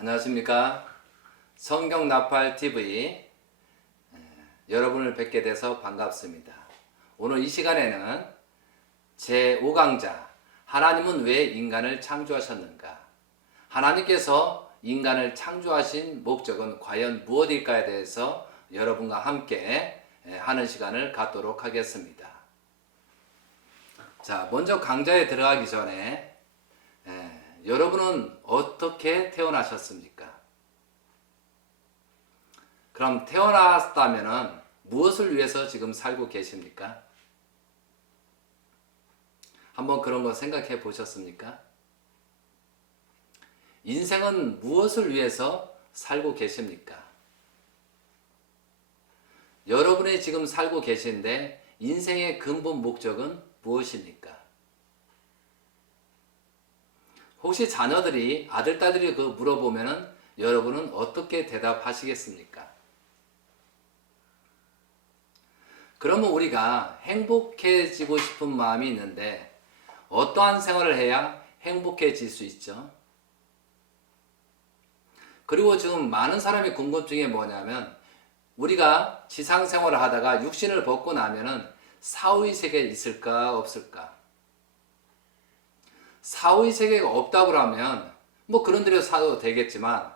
안녕하십니까. 성경나팔TV 여러분을 뵙게 돼서 반갑습니다. 오늘 이 시간에는 제5강자 하나님은 왜 인간을 창조하셨는가, 하나님께서 인간을 창조하신 목적은 과연 무엇일까에 대해서 여러분과 함께 하는 시간을 갖도록 하겠습니다. 자, 먼저 강좌에 들어가기 전에 여러분은 어떻게 태어나셨습니까? 그럼 태어났다면 무엇을 위해서 지금 살고 계십니까? 한번 그런 거 생각해 보셨습니까? 인생은 무엇을 위해서 살고 계십니까? 여러분이 지금 살고 계신데 인생의 근본 목적은 무엇입니까? 혹시 자녀들이 아들, 딸들이 물어보면은 여러분은 어떻게 대답하시겠습니까? 그러면 우리가 행복해지고 싶은 마음이 있는데 어떠한 생활을 해야 행복해질 수 있죠? 그리고 지금 많은 사람의 궁금증이 뭐냐면 우리가 지상 생활을 하다가 육신을 벗고 나면은 사후의 세계에 있을까 없을까? 사후의 세계가 없다고 하면 뭐 그런 데로 사도 되겠지만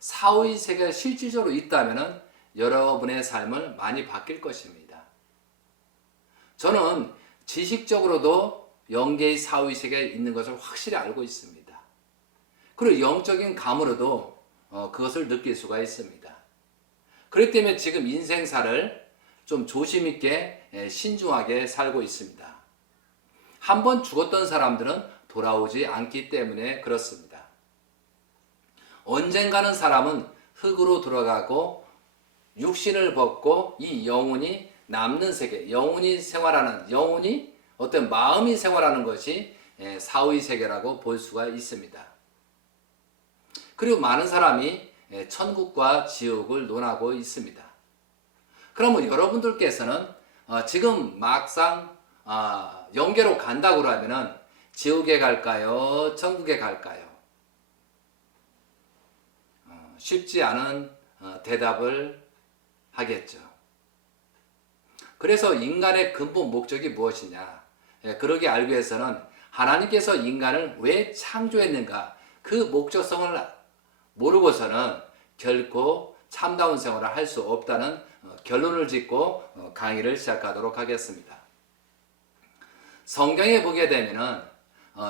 사후의 세계가 실질적으로 있다면 여러분의 삶을 많이 바뀔 것입니다. 저는 지식적으로도 영계의 사후의 세계에 있는 것을 확실히 알고 있습니다. 그리고 영적인 감으로도 그것을 느낄 수가 있습니다. 그렇기 때문에 지금 인생사를 좀 조심 있게 신중하게 살고 있습니다. 한번 죽었던 사람들은 돌아오지 않기 때문에 그렇습니다. 언젠가는 사람은 흙으로 돌아가고 육신을 벗고 이 영혼이 남는 세계, 영혼이 생활하는, 영혼이 어떤 마음이 생활하는 것이 사후의 세계라고 볼 수가 있습니다. 그리고 많은 사람이 천국과 지옥을 논하고 있습니다. 그러면 여러분들께서는 지금 막상 영계로 간다고 하면은 지옥에 갈까요? 천국에 갈까요? 쉽지 않은 대답을 하겠죠. 그래서 인간의 근본 목적이 무엇이냐? 그러기 알기 위해서는 하나님께서 인간을 왜 창조했는가? 그 목적성을 모르고서는 결코 참다운 생활을 할 수 없다는 결론을 짓고 강의를 시작하도록 하겠습니다. 성경에 보게 되면은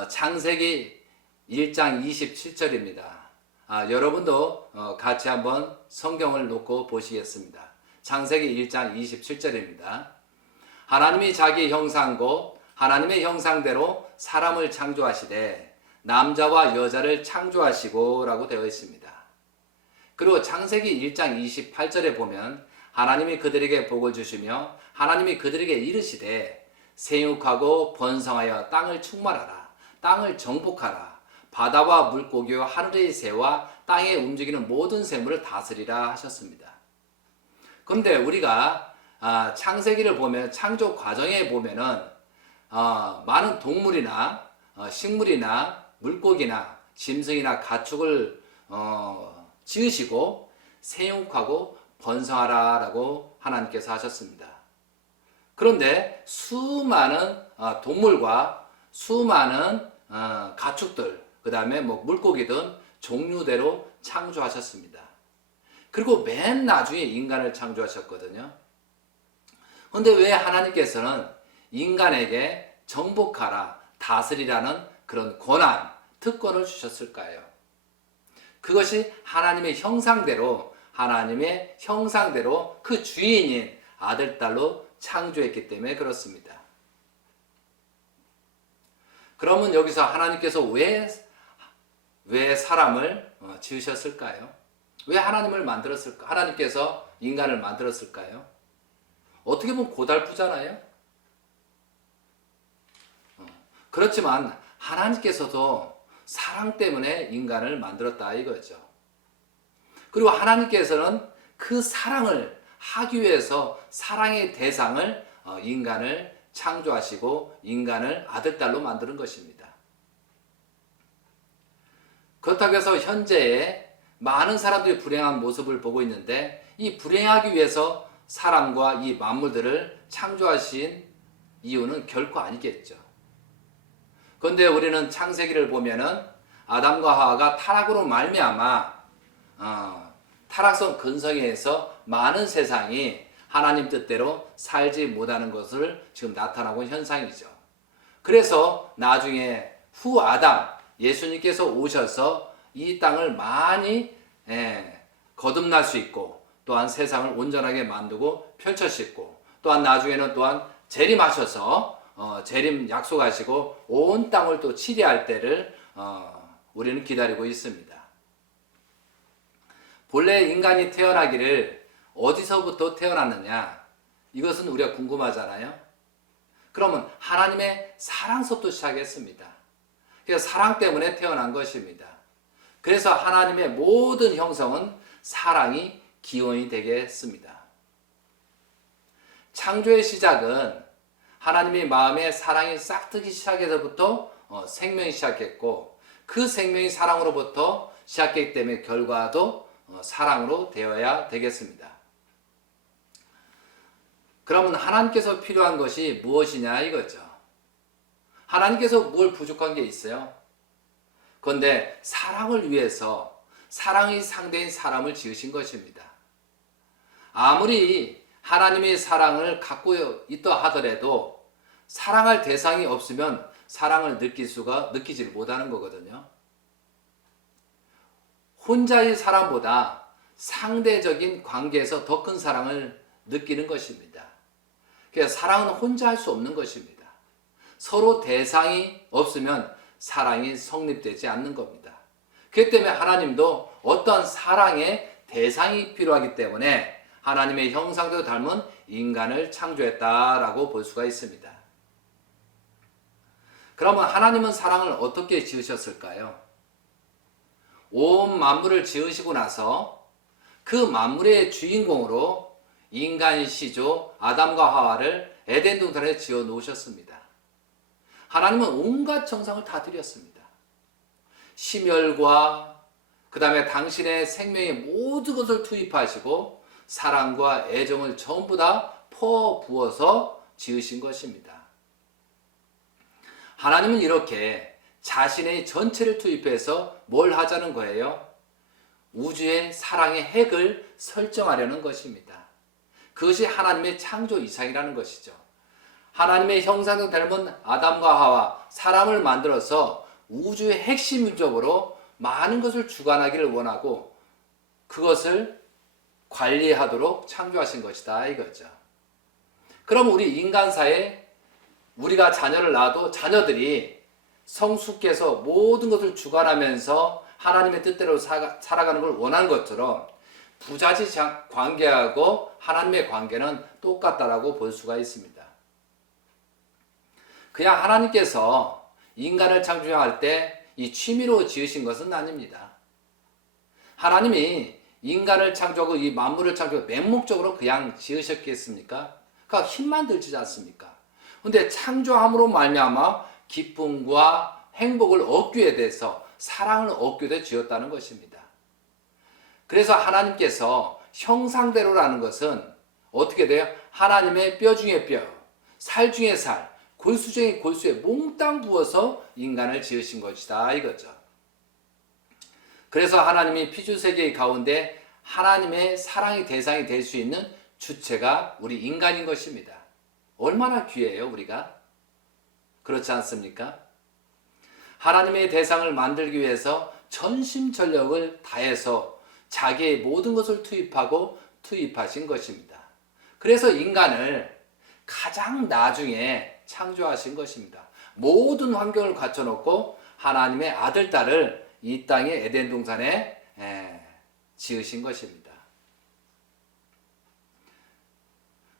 창세기 1장 27절입니다. 여러분도 같이 한번 성경을 놓고 보시겠습니다. 창세기 1장 27절입니다. 하나님이 자기 형상고 하나님의 형상대로 사람을 창조하시되 남자와 여자를 창조하시고 라고 되어 있습니다. 그리고 창세기 1장 28절에 보면 하나님이 그들에게 복을 주시며 하나님이 그들에게 이르시되 생육하고 번성하여 땅을 충만하라. 땅을 정복하라. 바다와 물고기와 하늘의 새와 땅에 움직이는 모든 생물을 다스리라 하셨습니다. 그런데 우리가 창세기를 보면 창조 과정에 보면은 많은 동물이나 식물이나 물고기나 짐승이나 가축을 지으시고 생육하고 번성하라라고 하나님께서 하셨습니다. 그런데 수많은 동물과 수많은 가축들, 그 다음에 물고기든 종류대로 창조하셨습니다. 그리고 맨 나중에 인간을 창조하셨거든요. 그런데 왜 하나님께서는 인간에게 정복하라, 다스리라는 그런 권한, 특권을 주셨을까요? 그것이 하나님의 형상대로 그 주인인 아들, 딸로 창조했기 때문에 그렇습니다. 그러면 여기서 하나님께서 왜 사람을 지으셨을까요? 왜 하나님을 만들었을까? 하나님께서 인간을 만들었을까요? 어떻게 보면 고달프잖아요? 그렇지만 하나님께서도 사랑 때문에 인간을 만들었다 이거죠. 그리고 하나님께서는 그 사랑을 하기 위해서 사랑의 대상을 인간을 창조하시고 인간을 아들, 딸로 만드는 것입니다. 그렇다고 해서 현재의 많은 사람들이 불행한 모습을 보고 있는데 이 불행하기 위해서 사람과 이 만물들을 창조하신 이유는 결코 아니겠죠. 그런데 우리는 창세기를 보면은 아담과 하와가 타락으로 말미암아 타락성 근성에서 많은 세상이 하나님 뜻대로 살지 못하는 것을 지금 나타나고 있는 현상이죠. 그래서 나중에 후 아담 예수님께서 오셔서 이 땅을 많이 거듭날 수 있고 또한 세상을 온전하게 만들고 펼쳐 싣고 또한 나중에는 또한 재림하셔서 재림 약속하시고 온 땅을 또 치리할 때를 우리는 기다리고 있습니다. 본래 인간이 태어나기를 어디서부터 태어났느냐? 이것은 우리가 궁금하잖아요. 그러면 하나님의 사랑서부터 시작했습니다. 그래서 사랑 때문에 태어난 것입니다. 그래서 하나님의 모든 형성은 사랑이 기원이 되게 했습니다. 창조의 시작은 하나님의 마음에 사랑이 싹트기 시작해서부터 생명이 시작했고 그 생명이 사랑으로부터 시작했기 때문에 결과도 사랑으로 되어야 되겠습니다. 그러면 하나님께서 필요한 것이 무엇이냐 이거죠. 하나님께서 뭘 부족한 게 있어요? 그런데 사랑을 위해서 사랑의 상대인 사람을 지으신 것입니다. 아무리 하나님의 사랑을 갖고 있다 하더라도 사랑할 대상이 없으면 사랑을 느끼지를 못하는 거거든요. 혼자의 사람보다 상대적인 관계에서 더 큰 사랑을 느끼는 것입니다. 그래서 사랑은 혼자 할 수 없는 것입니다. 서로 대상이 없으면 사랑이 성립되지 않는 겁니다. 그렇기 때문에 하나님도 어떤 사랑의 대상이 필요하기 때문에 하나님의 형상대로 닮은 인간을 창조했다라고 볼 수가 있습니다. 그러면 하나님은 사랑을 어떻게 지으셨을까요? 온 만물을 지으시고 나서 그 만물의 주인공으로 인간의 시조 아담과 하와를 에덴 동산에 지어 놓으셨습니다. 하나님은 온갖 정성을 다 들였습니다. 심혈과 그 다음에 당신의 생명의 모든 것을 투입하시고 사랑과 애정을 전부 다 퍼부어서 지으신 것입니다. 하나님은 이렇게 자신의 전체를 투입해서 뭘 하자는 거예요? 우주의 사랑의 핵을 설정하려는 것입니다. 그것이 하나님의 창조 이상이라는 것이죠. 하나님의 형상을 닮은 아담과 하와 사람을 만들어서 우주의 핵심적으로 많은 것을 주관하기를 원하고 그것을 관리하도록 창조하신 것이다 이거죠. 그럼 우리 인간사에 우리가 자녀를 낳아도 자녀들이 성숙해서 모든 것을 주관하면서 하나님의 뜻대로 살아가는 걸 원하는 것처럼 부자지 관계하고 하나님의 관계는 똑같다라고 볼 수가 있습니다. 그냥 하나님께서 인간을 창조할 때 이 취미로 지으신 것은 아닙니다. 하나님이 인간을 창조하고 이 만물을 창조하고 맹목적으로 그냥 지으셨겠습니까? 그러니까 힘만 들지 않습니까? 근데 창조함으로 말미암아 기쁨과 행복을 얻기 위해 대해서 사랑을 얻기 위해 지었다는 것입니다. 그래서 하나님께서 형상대로라는 것은 어떻게 돼요? 하나님의 뼈 중에 뼈, 살 중에 살, 골수 중에 골수에 몽땅 부어서 인간을 지으신 것이다 이거죠. 그래서 하나님이 피조세계 가운데 하나님의 사랑의 대상이 될 수 있는 주체가 우리 인간인 것입니다. 얼마나 귀해요 우리가? 그렇지 않습니까? 하나님의 대상을 만들기 위해서 전심전력을 다해서 자기의 모든 것을 투입하신 것입니다. 그래서 인간을 가장 나중에 창조하신 것입니다. 모든 환경을 갖춰놓고 하나님의 아들, 딸을 이 땅의 에덴 동산에 지으신 것입니다.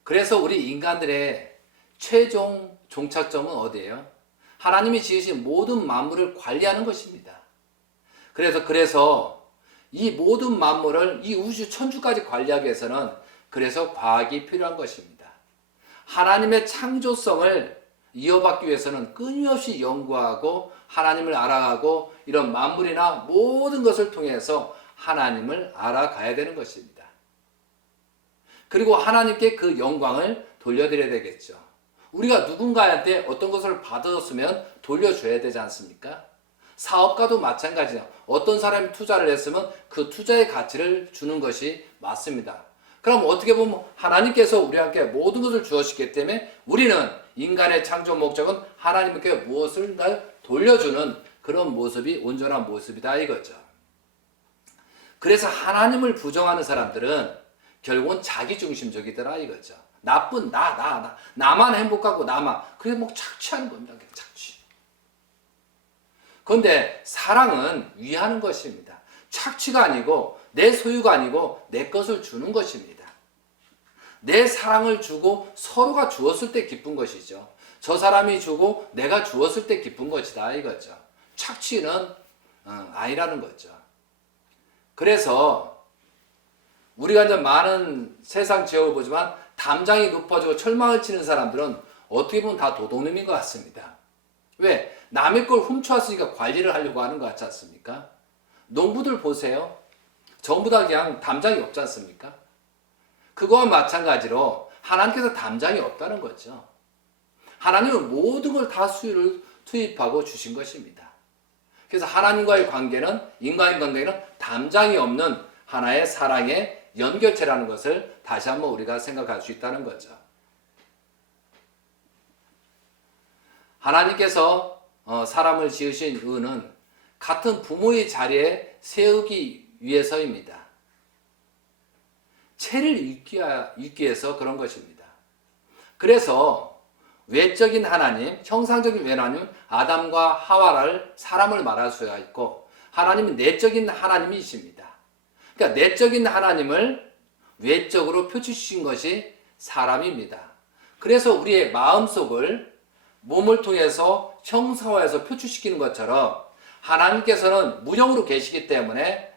그래서 우리 인간들의 최종 종착점은 어디예요? 하나님이 지으신 모든 만물을 관리하는 것입니다. 그래서 이 모든 만물을 이 우주 천주까지 관리하기 위해서는 그래서 과학이 필요한 것입니다. 하나님의 창조성을 이어받기 위해서는 끊임없이 연구하고 하나님을 알아가고 이런 만물이나 모든 것을 통해서 하나님을 알아가야 되는 것입니다. 그리고 하나님께 그 영광을 돌려드려야 되겠죠. 우리가 누군가한테 어떤 것을 받았으면 돌려줘야 되지 않습니까? 사업가도 마찬가지예요. 어떤 사람이 투자를 했으면 그 투자의 가치를 주는 것이 맞습니다. 그럼 어떻게 보면 하나님께서 우리에게 모든 것을 주었기 때문에 우리는 인간의 창조 목적은 하나님께 무엇을 돌려주는 그런 모습이 온전한 모습이다 이거죠. 그래서 하나님을 부정하는 사람들은 결국은 자기중심적이더라 이거죠. 나쁜 나만 행복하고 나만. 그래서 뭐 착취하는 겁니다. 착취. 그런데 사랑은 위하는 것입니다. 착취가 아니고 내 소유가 아니고 내 것을 주는 것입니다. 내 사랑을 주고 서로가 주었을 때 기쁜 것이죠. 저 사람이 주고 내가 주었을 때 기쁜 것이다 이거죠. 착취는 아니라는 거죠. 그래서 우리가 이제 많은 세상 지역을 보지만 담장이 높아지고 철망을 치는 사람들은 어떻게 보면 다 도둑놈인 것 같습니다. 왜? 남의 걸 훔쳐왔으니까 관리를 하려고 하는 것 같지 않습니까? 농부들 보세요. 전부 다 그냥 담장이 없지 않습니까? 그거와 마찬가지로 하나님께서 담장이 없다는 거죠. 하나님은 모든 걸 다 수요를 투입하고 주신 것입니다. 그래서 하나님과의 관계는, 인간의 관계는 담장이 없는 하나의 사랑의 연결체라는 것을 다시 한번 우리가 생각할 수 있다는 거죠. 하나님께서 사람을 지으신 이유는 같은 부모의 자리에 세우기 위해서입니다. 체를 잇기 위해서 그런 것입니다. 그래서 외적인 하나님, 형상적인 하나님, 아담과 하와를 사람을 말할 수가 있고 하나님은 내적인 하나님이십니다. 그러니까 내적인 하나님을 외적으로 표출시킨 것이 사람입니다. 그래서 우리의 마음속을 몸을 통해서 형상화해서 표출시키는 것처럼 하나님께서는 무형으로 계시기 때문에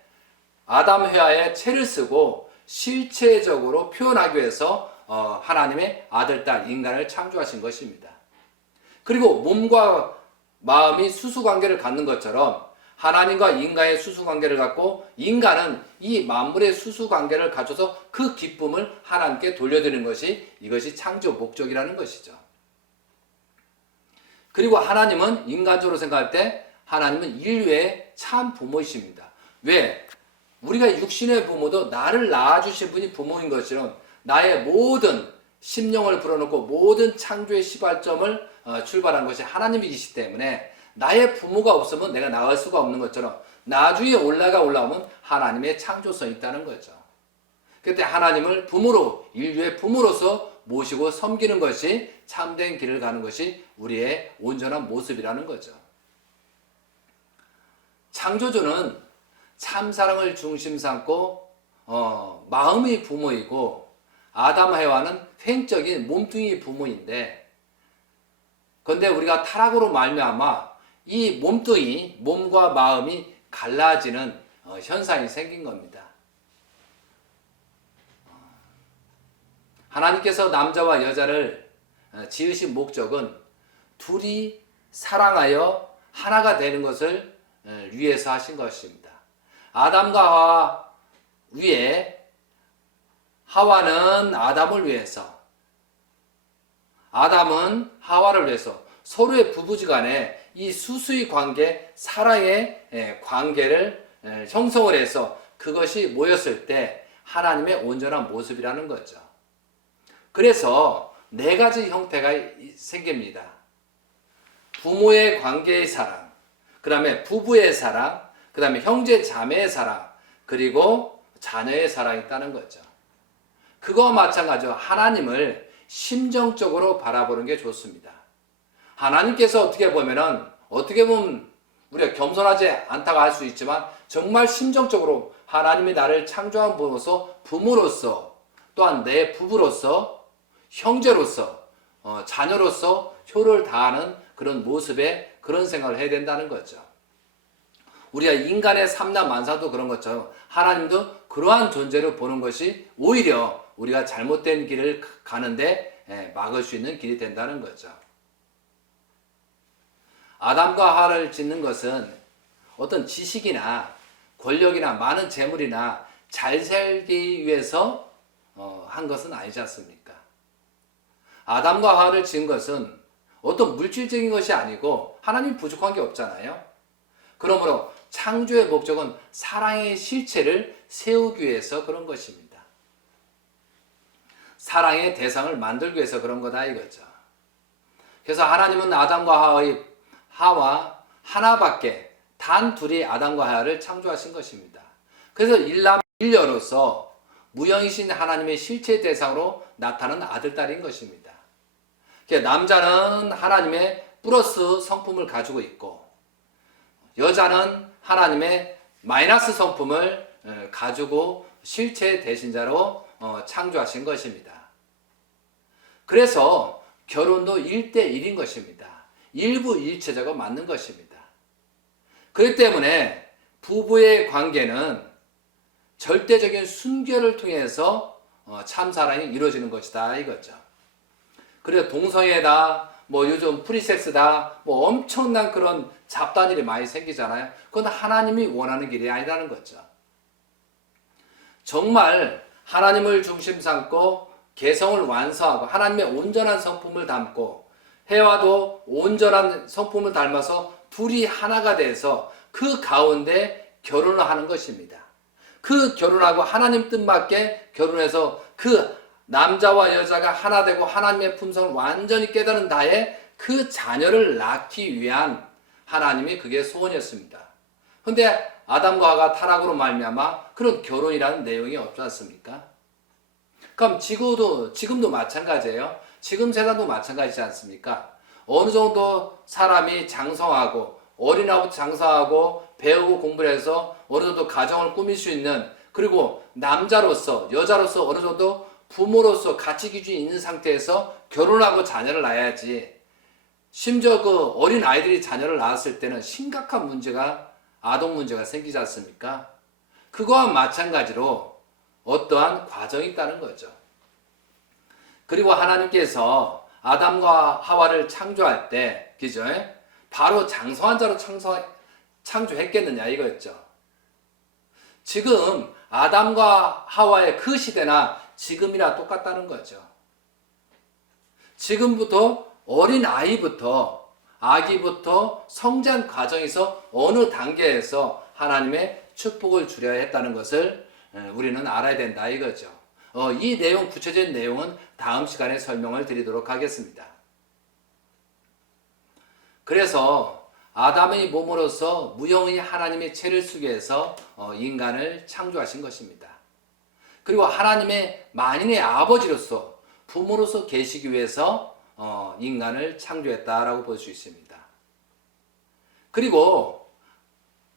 아담 해와의 체를 쓰고 실체적으로 표현하기 위해서 하나님의 아들, 딸, 인간을 창조하신 것입니다. 그리고 몸과 마음이 수수관계를 갖는 것처럼 하나님과 인간의 수수관계를 갖고 인간은 이 만물의 수수관계를 가져서 그 기쁨을 하나님께 돌려드리는 것이 이것이 창조 목적이라는 것이죠. 그리고 하나님은 인간적으로 생각할 때 하나님은 인류의 참 부모이십니다. 왜? 우리가 육신의 부모도 나를 낳아주신 분이 부모인 것처럼 나의 모든 심령을 불어넣고 모든 창조의 시발점을 출발한 것이 하나님이시기 때문에 나의 부모가 없으면 내가 나갈 수가 없는 것처럼 나중에 올라오면 하나님의 창조성이 있다는 거죠. 그때 하나님을 부모로, 인류의 부모로서 모시고 섬기는 것이 참된 길을 가는 것이 우리의 온전한 모습이라는 거죠. 창조주는 참사랑을 중심 삼고 마음이 부모이고 아담 해와는 횡적인 몸뚱이 부모인데 그런데 우리가 타락으로 말미암아 이 몸뚱이, 몸과 마음이 갈라지는 현상이 생긴 겁니다. 하나님께서 남자와 여자를 지으신 목적은 둘이 사랑하여 하나가 되는 것을 위해서 하신 것입니다. 아담과 하와 위에 하와는 아담을 위해서, 아담은 하와를 위해서 서로의 부부지간에 이 수수의 관계, 사랑의 관계를 형성을 해서 그것이 모였을 때 하나님의 온전한 모습이라는 거죠. 그래서 네 가지 형태가 생깁니다. 부모의 관계의 사랑, 그 다음에 부부의 사랑, 그 다음에 형제 자매의 사랑, 그리고 자녀의 사랑이 있다는 거죠. 그거와 마찬가지로 하나님을 심정적으로 바라보는 게 좋습니다. 하나님께서 어떻게 보면 우리가 겸손하지 않다고 할 수 있지만 정말 심정적으로 하나님이 나를 창조한 부모로서 또한 내 부부로서 형제로서 자녀로서 효를 다하는 그런 모습에 그런 생각을 해야 된다는 거죠. 우리가 인간의 삼남 만사도 그런 것처럼 하나님도 그러한 존재로 보는 것이 오히려 우리가 잘못된 길을 가는데 막을 수 있는 길이 된다는 거죠. 아담과 하와를 짓는 것은 어떤 지식이나 권력이나 많은 재물이나 잘 살기 위해서 한 것은 아니지 않습니까? 아담과 하와를 지은 것은 어떤 물질적인 것이 아니고 하나님이 부족한 게 없잖아요. 그러므로 창조의 목적은 사랑의 실체를 세우기 위해서 그런 것입니다. 사랑의 대상을 만들기 위해서 그런 거다 이거죠. 그래서 하나님은 아담과 하와 하나밖에 단 둘이 아담과 하와를 창조하신 것입니다. 그래서 일남 일녀로서 무형이신 하나님의 실체 대상으로 나타나는 아들, 딸인 것입니다. 남자는 하나님의 플러스 성품을 가지고 있고 여자는 하나님의 마이너스 성품을 가지고 실체 대신자로 창조하신 것입니다. 그래서 결혼도 1대1인 것입니다. 일부일체자가 맞는 것입니다. 그렇기 때문에 부부의 관계는 절대적인 순결을 통해서 참 사랑이 이루어지는 것이다 이거죠. 그래서 동성애다, 요즘 프리섹스다, 엄청난 그런 잡다한 일이 많이 생기잖아요. 그건 하나님이 원하는 길이 아니라는 거죠. 정말 하나님을 중심 삼고 개성을 완성하고 하나님의 온전한 성품을 담고 해와도 온전한 성품을 닮아서 둘이 하나가 돼서 그 가운데 결혼을 하는 것입니다. 그 결혼하고 하나님 뜻맞게 결혼해서 그 남자와 여자가 하나 되고 하나님의 품성을 완전히 깨달은 나의 그 자녀를 낳기 위한 하나님이 그게 소원이었습니다. 그런데 아담과 하와가 타락으로 말미암아 그런 결혼이라는 내용이 없지 않습니까? 그럼 지금도 마찬가지예요. 지금 세상도 마찬가지지 않습니까? 어느 정도 사람이 장성하고 어린아이부터 장성하고 배우고 공부를 해서 어느 정도 가정을 꾸밀 수 있는, 그리고 남자로서 여자로서 어느 정도 부모로서 가치 기준이 있는 상태에서 결혼하고 자녀를 낳아야지. 심지어 그 어린 아이들이 자녀를 낳았을 때는 심각한 문제가, 아동 문제가 생기지 않습니까? 그거와 마찬가지로 어떠한 과정이 있다는 거죠. 그리고 하나님께서 아담과 하와를 창조할 때, 그죠? 바로 장성한 자로 창조했겠느냐 이거였죠. 지금 아담과 하와의 그 시대나 지금이나 똑같다는 거죠. 지금부터 어린 아이부터 아기부터 성장 과정에서 어느 단계에서 하나님의 축복을 주려야 했다는 것을 우리는 알아야 된다 이거죠. 이 내용, 구체적인 내용은 다음 시간에 설명을 드리도록 하겠습니다. 그래서 아담의 몸으로서 무형의 하나님의 체를 쓰기 위해서 인간을 창조하신 것입니다. 그리고 하나님의 만인의 아버지로서 부모로서 계시기 위해서 인간을 창조했다라고 볼 수 있습니다. 그리고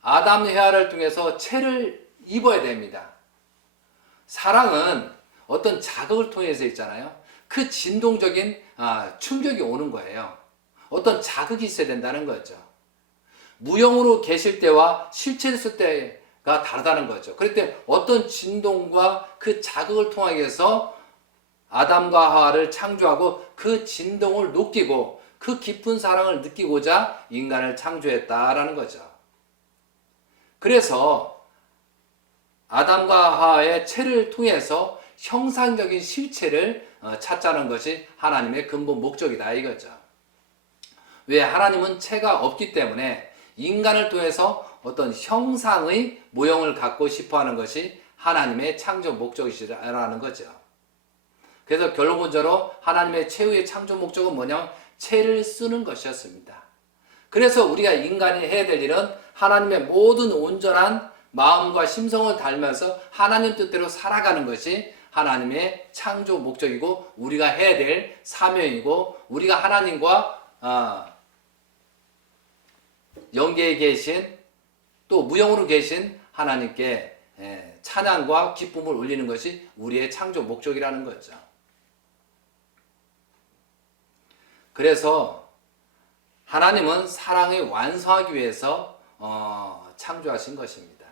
아담 해와를 통해서 체를 입어야 됩니다. 사랑은 어떤 자극을 통해서 있잖아요. 그 진동적인 충격이 오는 거예요. 어떤 자극이 있어야 된다는 거죠. 무형으로 계실 때와 실체를 쓸 때가 다르다는 거죠. 그럴 때 어떤 진동과 그 자극을 통하기 위해서 아담과 하와를 창조하고 그 진동을 느끼고 그 깊은 사랑을 느끼고자 인간을 창조했다라는 거죠. 그래서 아담과 하와의 체를 통해서 형상적인 실체를 찾자는 것이 하나님의 근본 목적이다 이거죠. 왜? 하나님은 체가 없기 때문에 인간을 통해서 어떤 형상의 모형을 갖고 싶어 하는 것이 하나님의 창조 목적이라는 거죠. 그래서 결론적으로 하나님의 최후의 창조 목적은 뭐냐? 체를 쓰는 것이었습니다. 그래서 우리가 인간이 해야 될 일은 하나님의 모든 온전한 마음과 심성을 닮아서 하나님 뜻대로 살아가는 것이 하나님의 창조 목적이고 우리가 해야 될 사명이고, 우리가 하나님과 영계에 계신 또 무형으로 계신 하나님께 찬양과 기쁨을 올리는 것이 우리의 창조 목적이라는 거죠. 그래서 하나님은 사랑을 완성하기 위해서 창조하신 것입니다.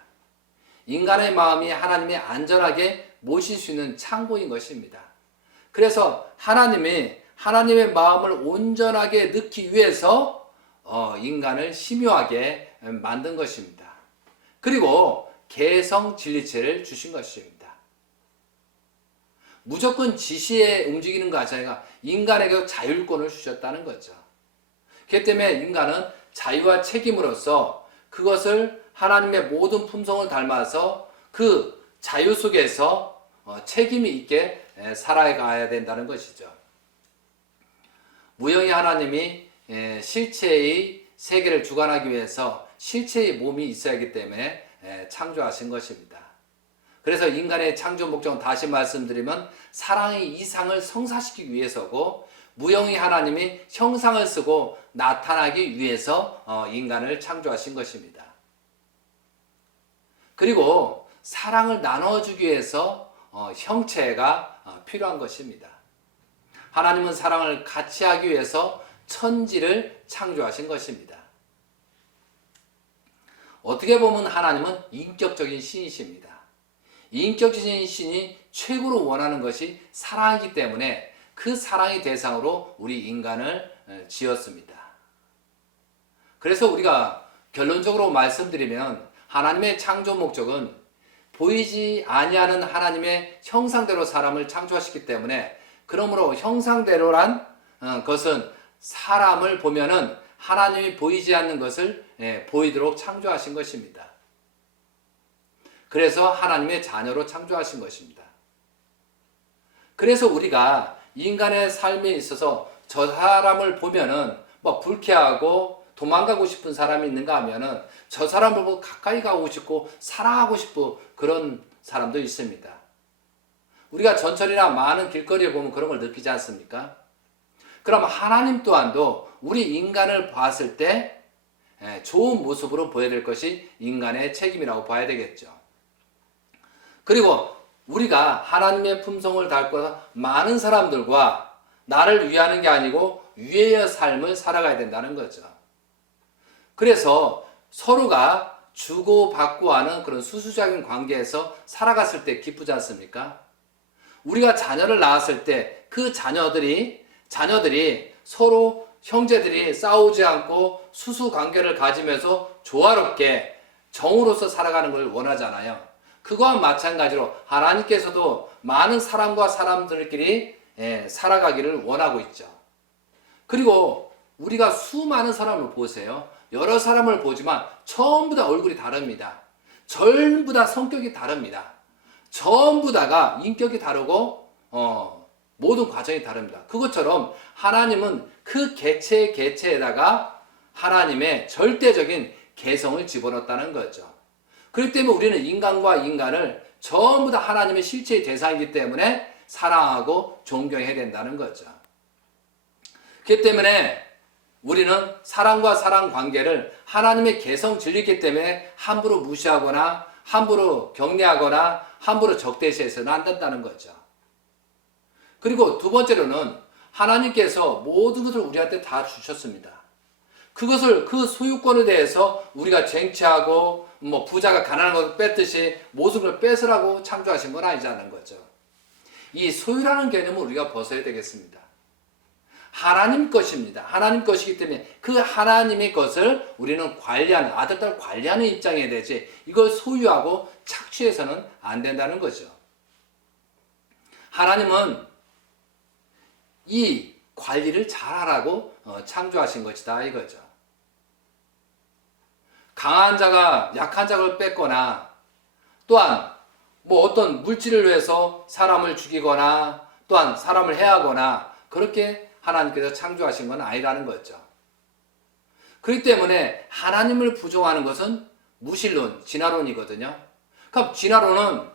인간의 마음이 하나님이 안전하게 모실 수 있는 창고인 것입니다. 그래서 하나님의 마음을 온전하게 넣기 위해서 인간을 심오하게 만든 것입니다. 그리고 개성 진리체를 주신 것입니다. 무조건 지시에 움직이는 것 자체가 인간에게 자율권을 주셨다는 거죠. 그렇기 때문에 인간은 자유와 책임으로서 그것을 하나님의 모든 품성을 닮아서 그 자유 속에서 책임이 있게 살아가야 된다는 것이죠. 무형의 하나님이 실체의 세계를 주관하기 위해서 실체의 몸이 있어야 하기 때문에 창조하신 것입니다. 그래서 인간의 창조 목적은 다시 말씀드리면 사랑의 이상을 성사시키기 위해서고, 무형의 하나님이 형상을 쓰고 나타나기 위해서 인간을 창조하신 것입니다. 그리고 사랑을 나눠주기 위해서 형체가 필요한 것입니다. 하나님은 사랑을 같이 하기 위해서 천지를 창조하신 것입니다. 어떻게 보면 하나님은 인격적인 신이십니다. 인격적인 신이 최고로 원하는 것이 사랑이기 때문에 그 사랑의 대상으로 우리 인간을 지었습니다. 그래서 우리가 결론적으로 말씀드리면 하나님의 창조 목적은 보이지 아니하는 하나님의 형상대로 사람을 창조하셨기 때문에, 그러므로 형상대로란 것은 사람을 보면은 하나님이 보이지 않는 것을 보이도록 창조하신 것입니다. 그래서 하나님의 자녀로 창조하신 것입니다. 그래서 우리가 인간의 삶에 있어서 저 사람을 보면은 불쾌하고 도망가고 싶은 사람이 있는가 하면은 저 사람을 보고 가까이 가고 싶고 사랑하고 싶고 그런 사람도 있습니다. 우리가 전철이나 많은 길거리에 보면 그런 걸 느끼지 않습니까? 그럼 하나님 또한도 우리 인간을 봤을 때 좋은 모습으로 보여야 될 것이 인간의 책임이라고 봐야 되겠죠. 그리고 우리가 하나님의 품성을 닮고 많은 사람들과 나를 위하는 게 아니고 위의 삶을 살아가야 된다는 거죠. 그래서 서로가 주고받고 하는 그런 수수적인 관계에서 살아갔을 때 기쁘지 않습니까? 우리가 자녀를 낳았을 때 그 자녀들이 서로 형제들이 싸우지 않고 수수 관계를 가지면서 조화롭게 정으로서 살아가는 걸 원하잖아요. 그거와 마찬가지로 하나님께서도 많은 사람과 사람들끼리 살아가기를 원하고 있죠. 그리고 우리가 수많은 사람을 보세요. 여러 사람을 보지만 전부 다 얼굴이 다릅니다. 전부 다 성격이 다릅니다. 전부 다가 인격이 다르고 모든 과정이 다릅니다. 그것처럼 하나님은 그 개체에다가 하나님의 절대적인 개성을 집어넣었다는 거죠. 그렇기 때문에 우리는 인간과 인간을 전부 다 하나님의 실체의 대상이기 때문에 사랑하고 존경해야 된다는 거죠. 그렇기 때문에 우리는 사랑과 사랑 관계를 하나님의 개성 진리이기 때문에 함부로 무시하거나 함부로 경례하거나 함부로 적대시해서는 안 된다는 거죠. 그리고 두 번째로는 하나님께서 모든 것을 우리한테 다 주셨습니다. 그것을 그 소유권에 대해서 우리가 쟁취하고 부자가 가난한 것을 뺐듯이 모든 걸 뺏으라고 창조하신 건 아니자는 거죠. 이 소유라는 개념을 우리가 벗어야 되겠습니다. 하나님 것입니다. 하나님 것이기 때문에 그 하나님의 것을 우리는 관리하는, 아들, 딸 관리하는 입장에 되지 이걸 소유하고 착취해서는 안 된다는 거죠. 하나님은 이 관리를 잘하라고 창조하신 것이다 이거죠. 강한 자가 약한 자를 뺏거나 또한 어떤 물질을 위해서 사람을 죽이거나 또한 사람을 해하거나 그렇게 하나님께서 창조하신 건 아니라는 거죠. 그렇기 때문에 하나님을 부정하는 것은 무신론, 진화론이거든요. 그럼 진화론은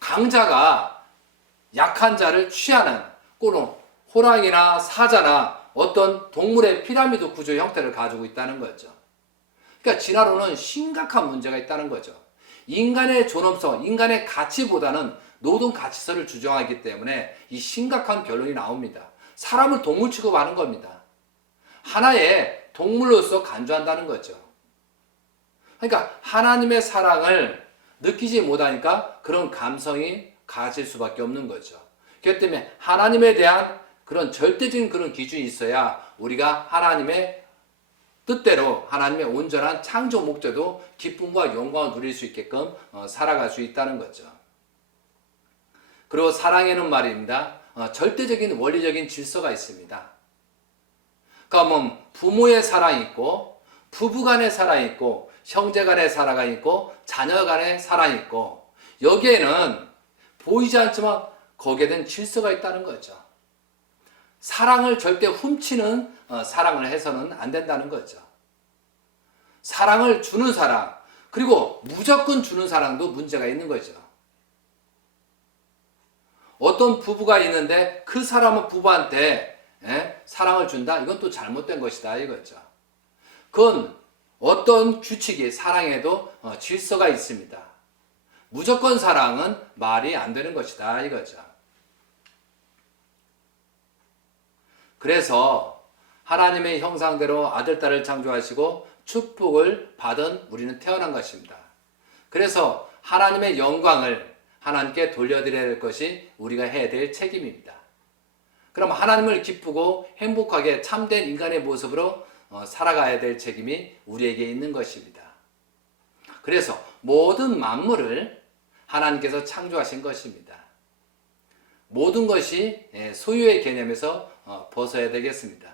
강자가 약한 자를 취하는 또는 호랑이나 사자나 어떤 동물의 피라미드 구조 형태를 가지고 있다는 거죠. 그러니까 진화론은 심각한 문제가 있다는 거죠. 인간의 존엄성, 인간의 가치보다는 노동 가치서를 주장하기 때문에 이 심각한 결론이 나옵니다. 사람을 동물 취급하는 겁니다. 하나의 동물로서 간주한다는 거죠. 그러니까 하나님의 사랑을 느끼지 못하니까 그런 감성이 가질 수밖에 없는 거죠. 그렇기 때문에 하나님에 대한 그런 절대적인 그런 기준이 있어야 우리가 하나님의 뜻대로 하나님의 온전한 창조 목적도 기쁨과 영광을 누릴 수 있게끔 살아갈 수 있다는 거죠. 그리고 사랑에는 말입니다. 절대적인 원리적인 질서가 있습니다. 그러니까 뭐 부모의 사랑이 있고 부부 간의 사랑이 있고 형제 간의 사랑이 있고 자녀 간의 사랑이 있고 여기에는 보이지 않지만 거기에 대한 질서가 있다는 거죠. 사랑을 절대 훔치는 사랑을 해서는 안 된다는 거죠. 사랑을 주는 사랑 그리고 무조건 주는 사랑도 문제가 있는 거죠. 어떤 부부가 있는데 그 사람은 부부한테 사랑을 준다? 이건 또 잘못된 것이다 이거죠. 그건 어떤 규칙이 사랑에도 질서가 있습니다. 무조건 사랑은 말이 안 되는 것이다 이거죠. 그래서 하나님의 형상대로 아들, 딸을 창조하시고 축복을 받은 우리는 태어난 것입니다. 그래서 하나님의 영광을 하나님께 돌려드려야 될 것이 우리가 해야 될 책임입니다. 그럼 하나님을 기쁘고 행복하게 참된 인간의 모습으로 살아가야 될 책임이 우리에게 있는 것입니다. 그래서 모든 만물을 하나님께서 창조하신 것입니다. 모든 것이 소유의 개념에서 벗어야 되겠습니다.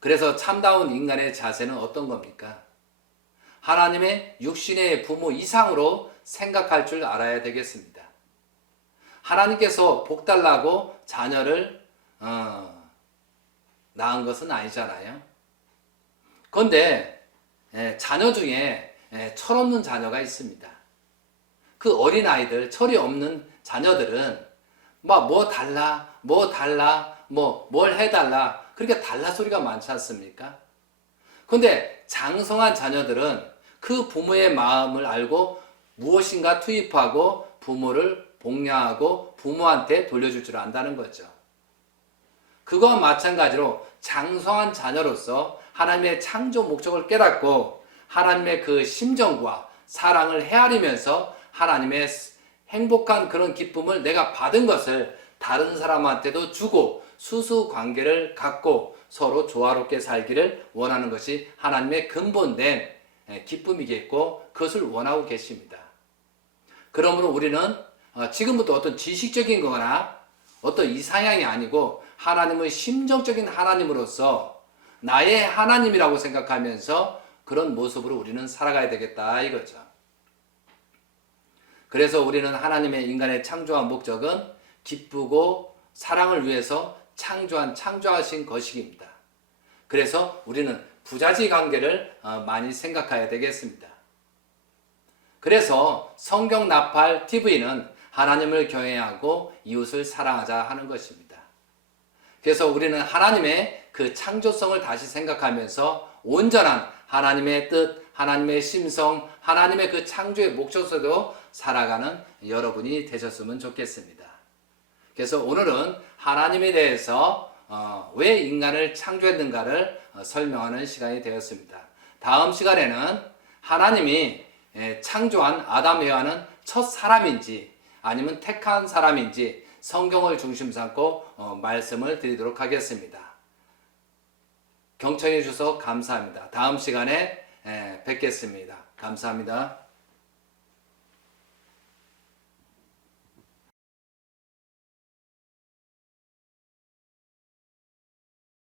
그래서 참다운 인간의 자세는 어떤 겁니까? 하나님의 육신의 부모 이상으로 생각할 줄 알아야 되겠습니다. 하나님께서 복 달라고 자녀를 낳은 것은 아니잖아요. 그런데 자녀 중에 철없는 자녀가 있습니다. 그 어린아이들, 철이 없는 자녀들은 뭐 달라, 뭘 해달라 그렇게 달라 소리가 많지 않습니까? 그런데 장성한 자녀들은 그 부모의 마음을 알고 무엇인가 투입하고 부모를 복양하고 부모한테 돌려줄 줄 안다는 거죠. 그거와 마찬가지로 장성한 자녀로서 하나님의 창조 목적을 깨닫고 하나님의 그 심정과 사랑을 헤아리면서 하나님의 행복한 그런 기쁨을 내가 받은 것을 다른 사람한테도 주고 수수 관계를 갖고 서로 조화롭게 살기를 원하는 것이 하나님의 근본된 기쁨이겠고 그것을 원하고 계십니다. 그러므로 우리는 지금부터 어떤 지식적인 거나 어떤 이상향이 아니고 하나님의 심정적인 하나님으로서 나의 하나님이라고 생각하면서 그런 모습으로 우리는 살아가야 되겠다 이거죠. 그래서 우리는 하나님의 인간의 창조한 목적은 기쁘고 사랑을 위해서 창조하신 것입니다. 그래서 우리는 부자지 관계를 많이 생각해야 되겠습니다. 그래서 성경 나팔 TV는 하나님을 경외하고 이웃을 사랑하자 하는 것입니다. 그래서 우리는 하나님의 그 창조성을 다시 생각하면서 온전한 하나님의 뜻, 하나님의 심성, 하나님의 그 창조의 목적으로 살아가는 여러분이 되셨으면 좋겠습니다. 그래서 오늘은 하나님에 대해서 왜 인간을 창조했는가를 설명하는 시간이 되었습니다. 다음 시간에는 하나님이 창조한 아담 에와는 첫 사람인지 아니면 택한 사람인지 성경을 중심 삼고 말씀을 드리도록 하겠습니다. 경청해 주셔서 감사합니다. 다음 시간에 뵙겠습니다. 감사합니다.